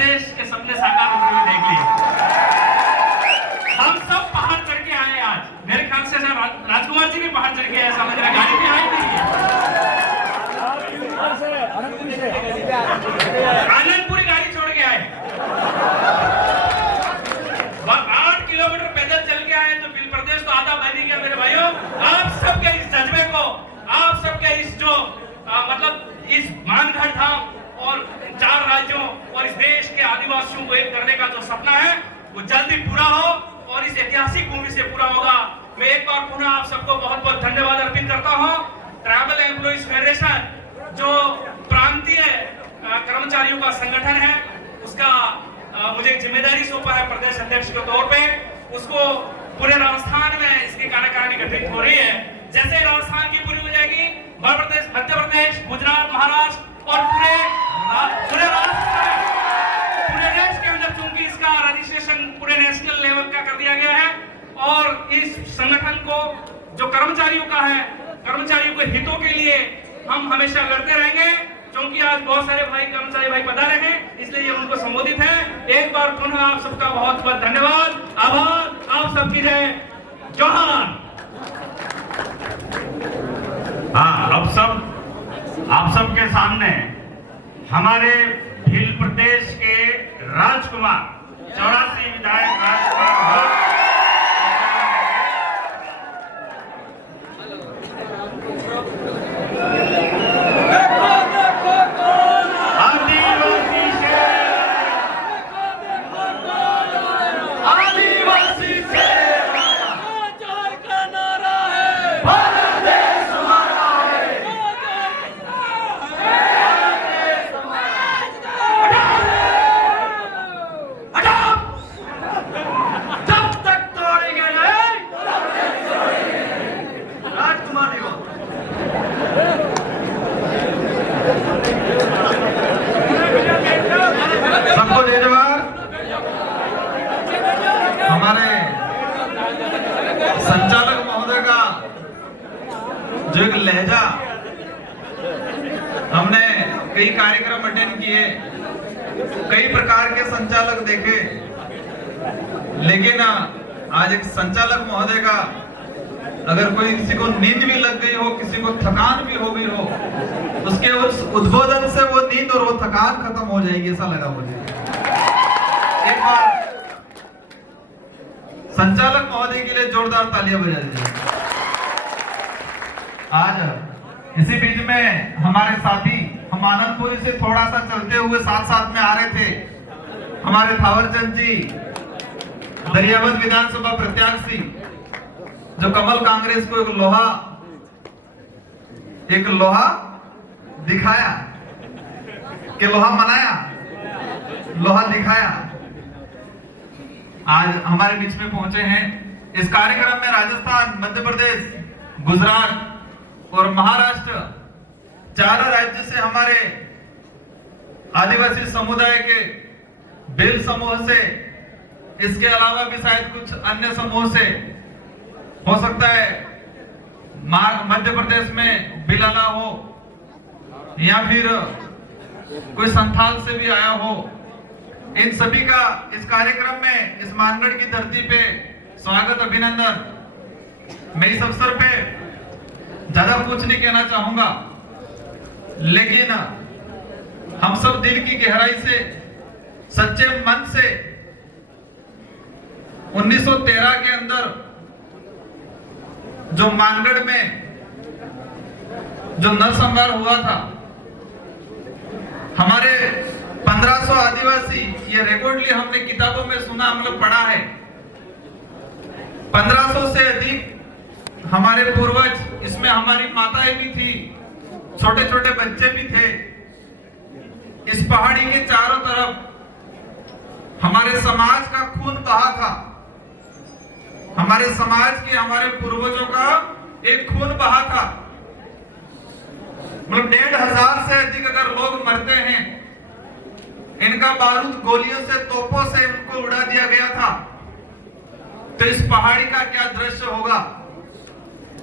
प्रदेश के सपने साकार होते हुए देख लिए। हम सब पहाड़ चढ़ के आए आज। मेरे ख्याल से राजकुमार जी भी पहाड़ चढ़ के आए, समझ रहे, गाड़ी पे आए नहीं है। आनंदपुरी गाड़ी छोड़ के आए, 8 किलोमीटर पैदल चल के आए, तो बिल प्रदेश तो आधा बन ही गया। मेरे भाइयों, आप सबके इस जज्बे को, आप सबके इस जो मतलब इस मानगढ़ धाम और 4 राज्यों और इस देश के आदिवासियों को एक करने का जो सपना है वो जल्दी पूरा हो और इस ऐतिहासिक भूमि से पूरा होगा। मैं एक बार पुनः आप सबको बहुत बहुत धन्यवाद अर्पित करता हूं। ट्राइबल एम्प्लॉइज फेडरेशन जो प्रांतीय कर्मचारियों का संगठन है, उसका मुझे जिम्मेदारी सौंपा है प्रदेश अध्यक्ष के तौर पे। उसको पूरे राजस्थान में इसकी कार्यकारिणी गठित हो रही है। जैसे राजस्थान की पूरी हो जाएगी, मध्य प्रदेश, गुजरात, महाराष्ट्र और पूरे राष्ट्र, पूरे देश के अंदर चूंकि इसका रजिस्ट्रेशन पूरे नेशनल लेवल का कर दिया गया है और इस संगठन को जो कर्मचारियों का है, कर्मचारियों के हितों के लिए हम हमेशा लड़ते रहेंगे। क्योंकि आज बहुत सारे भाई कर्मचारी भाई पधारे हैं, इसलिए ये उनको संबोधित है। एक बार पुनः आप सबका बहुत बहुत धन्यवाद, आभार, आप सबकी जय, जोहार। हाँ, अब आप सबके सामने हमारे भील प्रदेश के राजकुमार 84 विधायक राजकुमार संचालक महोदय का जो एक लहजा, हमने कई कार्यक्रम अटेंड किए, कई प्रकार के संचालक देखे, लेकिन आज एक संचालक महोदय का अगर कोई किसी को नींद भी लग गई हो, किसी को थकान भी हो गई हो, उसके उस उद्बोधन से वो नींद और वो थकान खत्म हो जाएगी, ऐसा लगा मुझे। एक बार संचालक महोदय के लिए जोरदार तालियां बजा दीजिए। आज इसी बीच में हमारे साथी, हम आनंदपुरी से थोड़ा सा चलते हुए साथ साथ में आ रहे थे, हमारे थावरचंद जी दरियाबंद विधानसभा प्रत्याशी, जो कमल कांग्रेस को एक लोहा दिखाया कि लोहा मनाया, लोहा दिखाया, आज हमारे बीच में पहुंचे हैं। इस कार्यक्रम में राजस्थान, मध्य प्रदेश, गुजरात और महाराष्ट्र, 4 राज्य से हमारे आदिवासी समुदाय के भील समूह से, इसके अलावा भी शायद कुछ अन्य समूह से, हो सकता है मध्य प्रदेश में बिलाला हो या फिर कोई संथाल से भी आया हो। इन सभी का इस कार्यक्रम में, इस मानगढ़ की धरती पे स्वागत, अभिनंदन। मैं इस अवसर पे ज्यादा कुछ नहीं कहना चाहूंगा, लेकिन हम सब दिल की गहराई से, सच्चे मन से 1913 के अंदर जो मानगढ़ में जो नरसंहार हुआ था, हमारे 1500 आदिवासी, ये रिकॉर्डली हमने किताबों में सुना, हम लोग पढ़ा है, 1500 से अधिक हमारे पूर्वज, इसमें हमारी माताएं भी थी, छोटे छोटे बच्चे भी थे। इस पहाड़ी के चारों तरफ हमारे समाज का खून बहा था, हमारे समाज के, हमारे पूर्वजों का एक खून बहा था। मतलब 1500 से अधिक अगर लोग मरते हैं, इनका बारूद गोलियों से, तोपों से उनको उड़ा दिया गया था, तो इस पहाड़ी का क्या दृश्य होगा,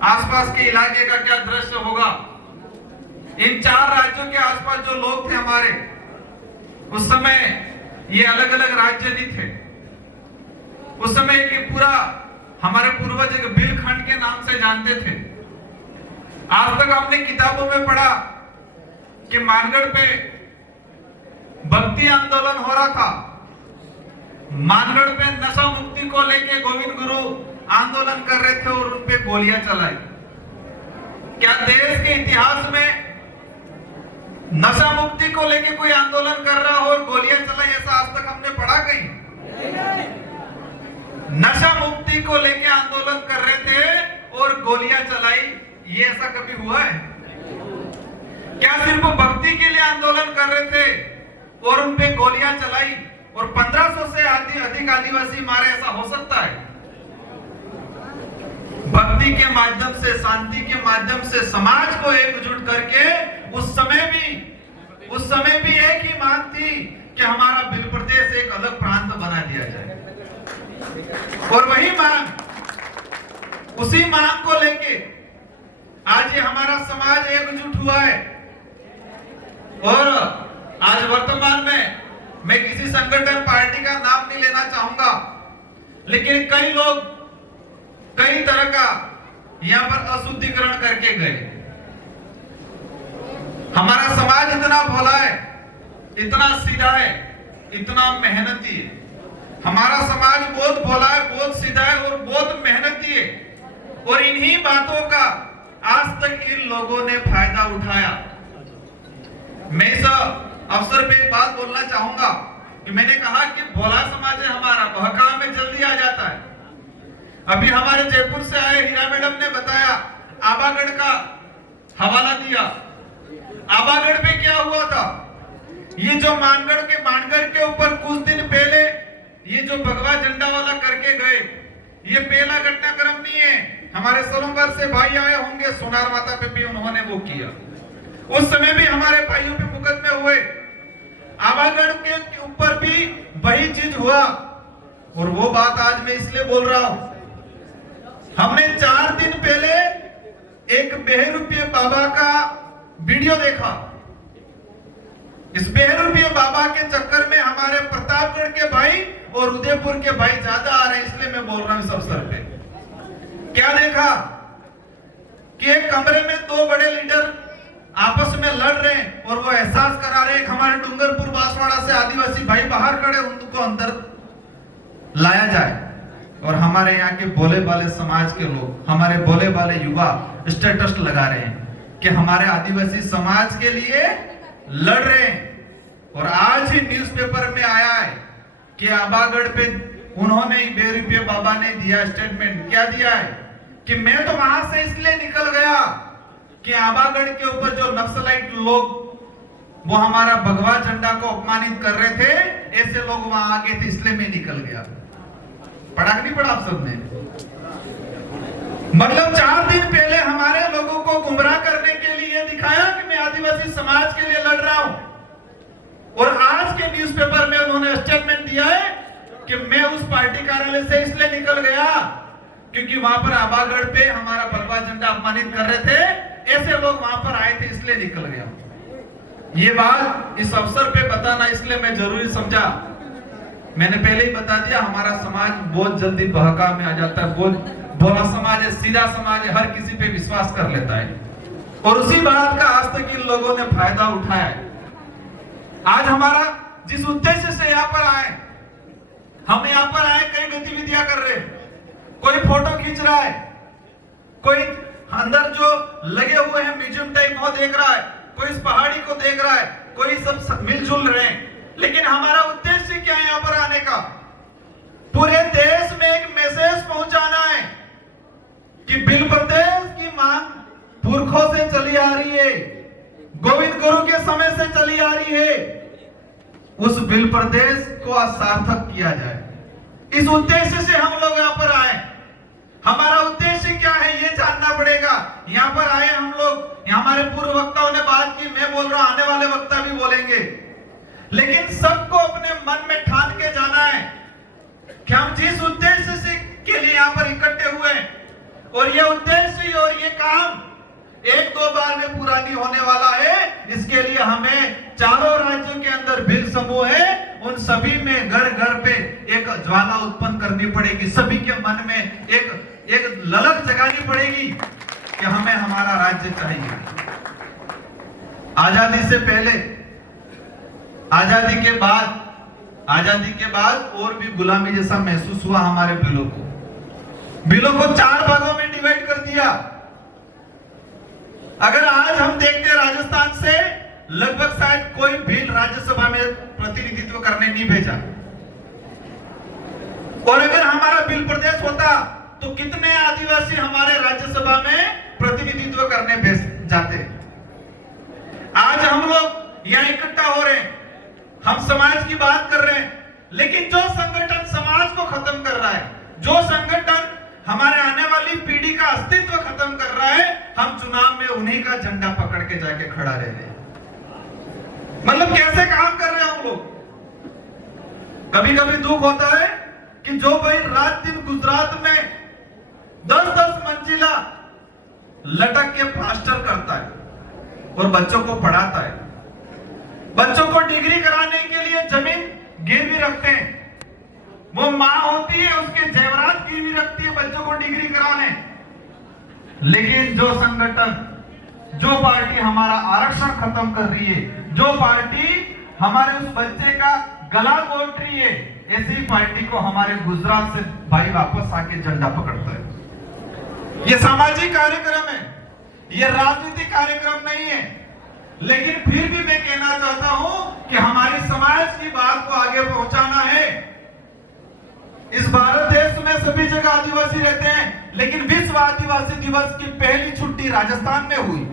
आसपास के इलाके का क्या दृश्य होगा। इन 4 राज्यों के आसपास जो लोग थे हमारे, उस समय ये अलग अलग राज्य नहीं थे। उस समय के पूरा हमारे पूर्वज एक बिलखंड के नाम से जानते थे। आज तक हमने किताबों में पढ़ा कि मानगढ़ पे भक्ति आंदोलन हो रहा था। मानगढ़ पे नशा मुक्ति को लेके गोविंद गुरु आंदोलन कर रहे थे और उन पे गोलियां चलाई। क्या देश के इतिहास में नशा मुक्ति को लेके कोई आंदोलन कर रहा हो और गोलियां चलाई, ऐसा आज तक हमने पढ़ा कहीं? नशा मुक्ति को लेके आंदोलन कर रहे थे और गोलियां चलाई, ये ऐसा कभी हुआ है? क्या सिर्फ भक्ति के लिए आंदोलन कर रहे थे और उन पे गोलियां चलाई और 1500 से अधिक आदिवासी मारे, ऐसा हो सकता है? भक्ति के माध्यम से, शांति के माध्यम से समाज को एकजुट करके उस समय भी एक ही मांग थी कि हमारा बिल प्रदेश एक अलग प्रांत बना दिया जाए। और वही मांग, उसी मांग को लेके आज ये हमारा समाज एकजुट हुआ है। और आज वर्तमान में मैं किसी संगठन पार्टी का नाम नहीं लेना चाहूंगा, लेकिन कई लोग कई तरह का यहां पर अशुद्धिकरण करके गए। हमारा समाज इतना भोला है, इतना सीधा है, इतना मेहनती है। हमारा समाज बहुत भोला है, बहुत सीधा है और बहुत मेहनती है। और इन्हीं बातों का आज तक इन लोगों ने फायदा उठाया। मैं इस अवसर पे एक बात बोलना चाहूंगा कि मैंने कहा कि भोला समाज है हमारा, बहकाव में जल्दी आ जाता है। अभी हमारे जयपुर से आए हीरा मैडम ने बताया, आबागढ़ का हवाला दिया। आबागढ़ में क्या हुआ था? ये जो मानगढ़ के ऊपर कुछ दिन पहले ये जो भगवा झंडा वाला करके गए, ये पहला घटनाक्रम नहीं है। हमारे सोलंबर से भाई आए होंगे, सोनार माता पे भी उन्होंने वो किया। उस समय भी हमारे भाइयों पे मुकदमे हुए। आबागढ़ के ऊपर भी वही चीज हुआ। और वो बात आज मैं इसलिए बोल रहा हूं, हमने 4 दिन पहले एक बेहरूपीय बाबा का वीडियो देखा। इस बेहरूपीय बाबा के चक्कर में हमारे प्रतापगढ़ के भाई और उदयपुर के भाई ज्यादा आ रहे हैं, इसलिए मैं बोल रहा हूं इस अवसर पे। क्या देखा कि एक कमरे में 2 बड़े लीडर आपस में लड़ रहे हैं और वो एहसास करा रहे हैं हमारे डूंगरपुर बांसवाड़ा से आदिवासी भाई बाहर खड़े, उनको अंदर लाया जाए। और हमारे यहाँ के बोले वाले समाज के लोग, हमारे बोले वाले युवा स्टेटस लगा रहे हैं कि हमारे आदिवासी समाज के लिए लड़ रहे हैं। और आज ही न्यूज़पेपर में आया है कि आबागढ़ पे उन्होंने बेरूपीय बाबा ने दिया स्टेटमेंट। क्या दिया है कि मैं तो वहां से इसलिए निकल गया कि आबागढ़ के ऊपर जो नक्सलाइट लोग वो हमारा भगवा झंडा को अपमानित कर रहे थे, ऐसे लोग वहां आ गए थे, इसलिए मैं निकल गया। पढ़ा नहीं पढ़ा आप सबने? मतलब 4 दिन पहले हमारे लोगों को गुमराह करने के लिए दिखाया कि मैं आदिवासी समाज के लिए लड़ रहा हूं, और आज के न्यूज़पेपर में उन्होंने स्टेटमेंट दिया है कि मैं उस पार्टी कार्यालय से इसलिए निकल गया क्योंकि वहां पर आबागढ़ पे हमारा भगवा झंडा अपमानित कर रहे थे, ऐसे लोग वहां पर आए थे इसलिए निकल गया। ये बात इस अवसर पे बताना इसलिए मैं जरूरी समझा। मैंने पहले ही बता दिया, हमारा समाज बहुत जल्दी बहकाव में आ जाता है, बहुत भोला समाज है, सीधा समाज है, हर किसी पे विश्वास कर लेता है। और उसी बात का आज तक इन लोगों ने फायदा उठाया है। आज हमारा जिस उद्देश्य से यहाँ पर आए, हम यहाँ पर आए कई गतिविधियां कर रहे हैं। कोई फोटो खींच रहा है, कोई अंदर जो लगे हुए हैं म्यूजियम टाइप वो देख रहा है, कोई इस पहाड़ी को देख रहा है, कोई सब मिलजुल रहे हैं। लेकिन हमारा उद्देश्य क्या है यहाँ पर आने का? पूरे देश में एक मैसेज पहुंचाना है कि बिल प्रदेश की मांग पुरखों से चली आ रही है, गोविंद गुरु के समय से चली आ रही है। उस बिल प्रदेश को सार्थक किया जाए, इस उद्देश्य से हम लोग यहाँ पर आए। हमारा उद्देश्य क्या है ये जानना पड़ेगा। यहाँ पर आए हम लोग, हमारे पूर्व वक्ताओं ने बात की, मैं बोल रहा हूं, आने वाले वक्ता भी बोलेंगे, लेकिन सबको अपने मन में ठान के जाना है कि हम जिस उद्देश्य से के लिए यहाँ पर इकट्ठे हुए हैं, और ये उद्देश्य और ये काम 1-2 बार में पूरा नहीं होने वाला है। इसके लिए हमें चारों राज्यों के अंदर भिल समूह है, उन सभी में घर घर पे एक ज्वाला उत्पन्न करनी पड़ेगी, सभी के मन में एक ललक जगानी पड़ेगी कि हमें हमारा राज्य चाहिए। आजादी से पहले, आजादी के बाद और भी गुलामी जैसा महसूस हुआ हमारे बिलों को 4 भागों में डिवाइड कर दिया। अगर आज हम देखते हैं राजस्थान से लगभग शायद कोई बिल राज्यसभा में प्रतिनिधित्व करने नहीं भेजा, और अगर हमारा बिल प्रदेश होता तो कितने आदिवासी हमारे राज्यसभा में प्रतिनिधित्व करने भेज जाते। आज हम लोग यहां इकट्ठा हो रहे हैं, हम समाज की बात कर रहे हैं, लेकिन जो संगठन समाज को खत्म कर रहा है, जो संगठन हमारे आने वाली पीढ़ी का अस्तित्व खत्म कर रहा है, हम चुनाव में उन्हीं का झंडा पकड़ के जाके खड़ा रह रहे हैं। मतलब कैसे काम कर रहे हैं हम लोग। कभी कभी दुख होता है कि जो भाई रात दिन गुजरात में 10-10 मंजिला लटक के प्लास्टर करता है और बच्चों को पढ़ाता है, बच्चों को डिग्री कराने के लिए जमीन गिरवी रखते हैं, वो मां होती है उसके जेवरात गिरवी रखती है बच्चों को डिग्री कराने। लेकिन जो संगठन, जो पार्टी हमारा आरक्षण खत्म कर रही है, जो पार्टी हमारे उस बच्चे का गला घोट रही है, ऐसी पार्टी को हमारे गुजरात से भाई वापस आके झंडा पकड़ता है। ये सामाजिक कार्यक्रम है, ये राजनीतिक कार्यक्रम नहीं है। लेकिन फिर भी मैं कहना चाहता हूं कि हमारे समाज की बात को आगे पहुंचाना है। इस भारत देश में सभी जगह आदिवासी रहते हैं, लेकिन विश्व आदिवासी दिवस की पहली छुट्टी राजस्थान में हुई।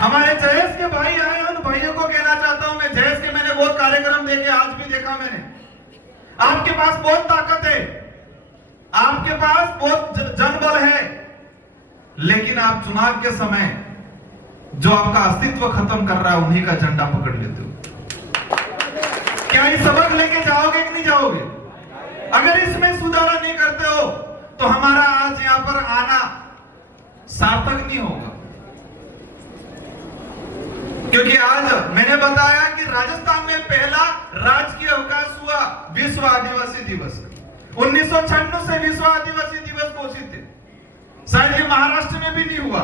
हमारे जयेश के भाई आए, उन भाइयों को कहना चाहता हूं मैं, जयेश के मैंने बहुत कार्यक्रम देखे, आज भी देखा मैंने। आपके पास बहुत ताकत है, आपके पास बहुत जनबल है, लेकिन आप चुनाव के समय जो आपका अस्तित्व खत्म कर रहा है उन्हीं का झंडा पकड़ लेते हो। क्या ये सबक लेके जाओगे कि नहीं जाओगे? अगर इसमें सुधार नहीं करते हो तो हमारा आज यहां पर आना सार्थक नहीं होगा। क्योंकि आज मैंने बताया कि राजस्थान में पहला राजकीय अवकाश हुआ विश्व आदिवासी दिवस। 1996 से विश्व आदिवासी दिवस घोषित थे। शायद ये महाराष्ट्र में भी नहीं हुआ,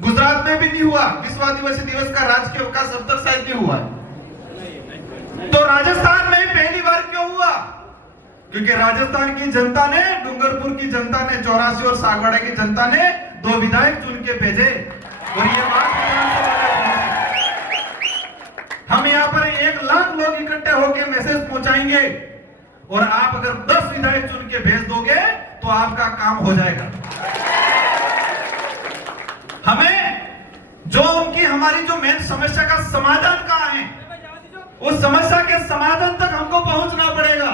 गुजरात में भी नहीं हुआ, विश्व आदिवासी दिवस का राजकीय अवकाश अब तक शायद नहीं हुआ। तो राजस्थान में पहली बार क्यों हुआ? क्योंकि राजस्थान की जनता ने, डूंगरपुर की जनता ने, 84 और सागवाड़ा की जनता ने 2 विधायक चुन के भेजे, और ये बात हम यहाँ पर 1 लाख लोग इकट्ठे होकर मैसेज पहुंचाएंगे, और आप अगर 10 विधायक चुन के भेज दोगे तो आपका काम हो जाएगा। हमें जो उनकी, हमारी जो मेन समस्या का समाधान कहां है, उस समस्या के समाधान तक हमको पहुंचना पड़ेगा।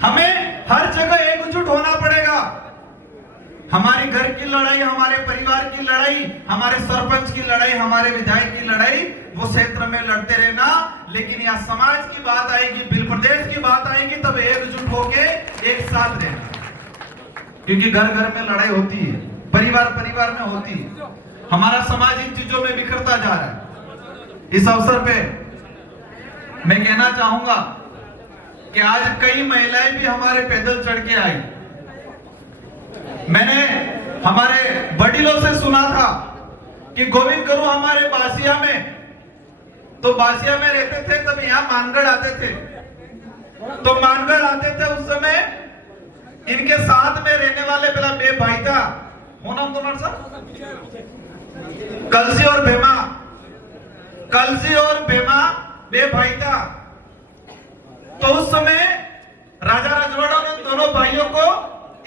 हमें हर जगह एकजुट होना पड़ेगा। हमारी घर की लड़ाई, हमारे परिवार की लड़ाई, हमारे सरपंच की लड़ाई, हमारे विधायक की लड़ाई, वो क्षेत्र में लड़ते रहना, लेकिन यहाँ समाज की बात आएगी, बिल प्रदेश की बात आएगी, तब एकजुट होके एक साथ रहना। क्योंकि घर घर में लड़ाई होती है, परिवार परिवार में होती है, हमारा समाज इन चीजों में बिखरता जा रहा है। इस अवसर पे मैं कहना चाहूंगा कि आज कई महिलाएं भी हमारे पैदल चढ़ के आई। मैंने हमारे वडीलों से सुना था कि गोविंद गुरु हमारे बासिया में, तो बासिया में रहते थे, तब यहाँ मानगढ़ आते थे। तो मानगढ़ आते थे उस समय, इनके साथ में रहने वाले पहला बे भाई था, हो नाम तुम्हारा साहब, कलसी और भेमा, कलसी और भेमा बे भाई था। तो उस समय राजा रजवाड़ा ने दोनों भाइयों को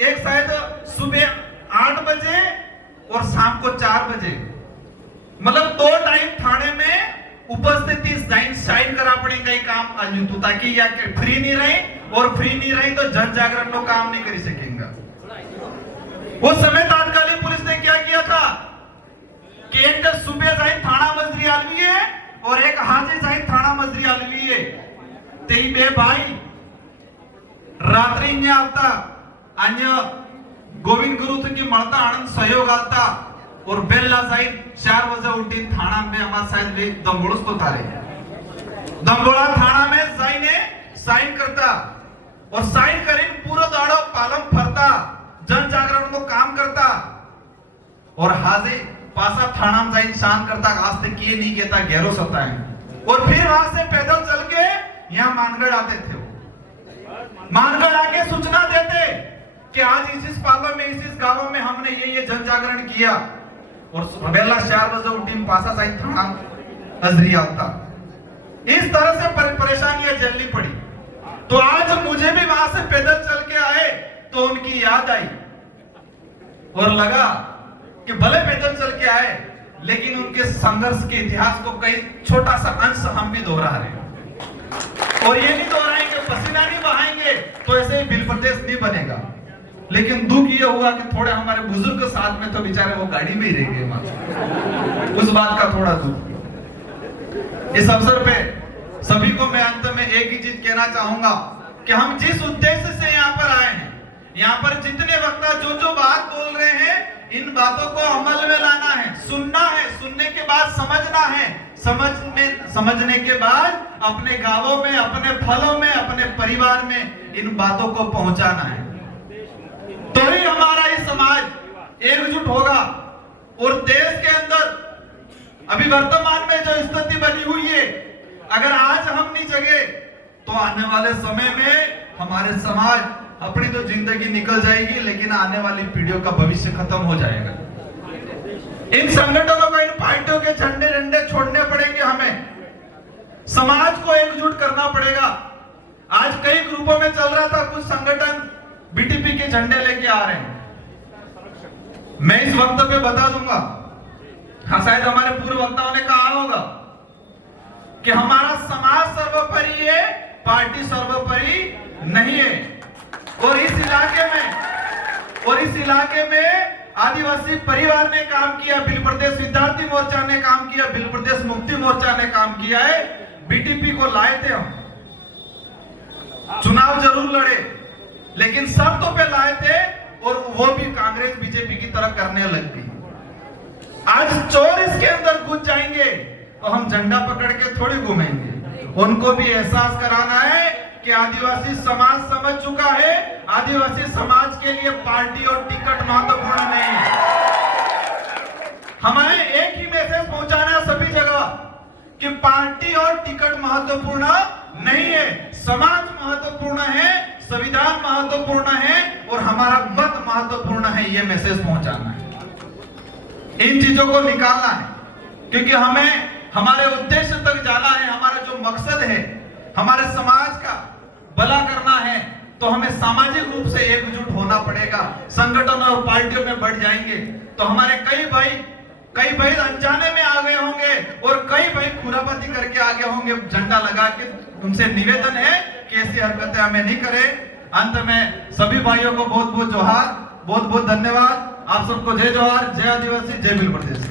एक शायद सुबह 8 बजे और शाम को 4 बजे, मतलब 2 टाइम थाने में उपस्थिति साइन करा पड़ी कई काम अंजुतु, ताकि या फ्री नहीं रही, और फ्री नहीं रही तो जन जागरण लोग काम नहीं कर सकेंगे। उस समय तात्कालिक पुलिस ने क्या किया था कि एक सुबह जाए थाना मजरी आलवी है और एक हाजे जाए थाना मजरी आलवी है, ते बे भाई रात्री में आता अन्य गोविंद गुरु की मळता आनंद सहयोग आता और बेल्ला जाईन 4 वाजे उठीन थाना में हमारा शायद वे दंबोळच तो तारे दंबोळा थाना में जाईने साइन करता और साइन करीन पूरा दाड़ो पालम फरता जन जागरण को काम करता और हाजे पासा थाना में जाइन शान करता आज तक किए नहीं कहता गहरो सता है और फिर वहां से पैदल चल के यहाँ मानगढ़ आते थे। मानगढ़ आके सूचना देते कि आज इस पालम में इस गांव में हमने ये जन जागरण किया और बेला 4 बजे उठीन पासा साइन थाना हजरी आता। इस तरह से परेशानियां झेलनी पड़ी। तो आज मुझे भी वहां से पैदल चल के आए तो उनकी याद आई और लगा कि भले पैदल चल के आए लेकिन उनके संघर्ष के इतिहास को कई छोटा सा अंश हम भी दोहरा रहे हैं। और ये नहीं दोहराएंगे, पसीना नहीं बहाएंगे तो ऐसे ही बिल प्रदेश नहीं बनेगा। लेकिन दुख ये हुआ कि थोड़े हमारे बुजुर्ग के साथ में तो बेचारे वो गाड़ी में ही रह गए, उस बात का थोड़ा दुख। इस अवसर पे सभी को मैं अंत में एक ही चीज कहना चाहूंगा कि हम जिस उद्देश्य से यहाँ पर आए हैं, यहाँ पर जितने वक्ता जो बात बोल रहे हैं इन बातों को अमल में लाना है, सुनना है, सुनने के बाद समझना है, समझने के बाद अपने गांवों में, अपने फलों में, अपने परिवार में इन बातों को पहुंचाना है। तो ही हमारा ये समाज एकजुट होगा और देश के अंदर अभी वर्तमान में जो स्थिति बनी हुई है, अगर आज हम नहीं जगे तो आने वाले समय में हमारे समाज अपनी तो जिंदगी निकल जाएगी लेकिन आने वाली पीढ़ियों का भविष्य खत्म हो जाएगा। इन संगठनों को, इन पार्टियों के झंडे झंडे छोड़ने पड़ेंगे, हमें समाज को एकजुट करना पड़ेगा। आज कई ग्रुपों में चल रहा था, कुछ संगठन बीटीपी के झंडे लेके आ रहे हैं। मैं इस वक्त पे बता दूंगा, हाँ शायद हमारे पूर्व वक्ताओं ने कहा होगा कि हमारा समाज सर्वोपरि है, पार्टी सर्वोपरि नहीं है। और इस इलाके में आदिवासी परिवार ने काम किया, बिल प्रदेश विद्यार्थी मोर्चा ने काम किया, बिल प्रदेश मुक्ति मोर्चा ने काम किया है। बीटीपी को लाए थे हम, चुनाव जरूर लड़े लेकिन शर्तों पे लाए थे और वो भी कांग्रेस बीजेपी की तरह करने लग गई। आज चोर इसके अंदर घुस जाएंगे तो हम झंडा पकड़ के थोड़ी घूमेंगे। उनको भी एहसास कराना है कि आदिवासी समाज समझ चुका है, आदिवासी समाज के लिए पार्टी और टिकट महत्वपूर्ण नहीं है। हमें एक ही मैसेज पहुंचाना है सभी जगह कि पार्टी और टिकट महत्वपूर्ण नहीं है, समाज महत्वपूर्ण है, संविधान महत्वपूर्ण है और हमारा मत महत्वपूर्ण है। ये मैसेज पहुंचाना है, इन चीजों को निकालना है क्योंकि हमें हमारे उद्देश्य तक जाना है। हमारा जो मकसद है हमारे समाज का भला करना है तो हमें सामाजिक रूप से एकजुट होना पड़ेगा। संगठन और पार्टियों में बढ़ जाएंगे तो हमारे कई भाई अनजाने में आ गए होंगे और कई भाई खुरापती करके आगे होंगे झंडा लगा के। उनसे निवेदन है कि ऐसी हरकतें हमें नहीं करें। अंत में सभी भाइयों को बहुत बहुत जोहार, बहुत बहुत धन्यवाद। आप सबको जय जोहार, जय आदिवासी, जय बिल प्रदेश।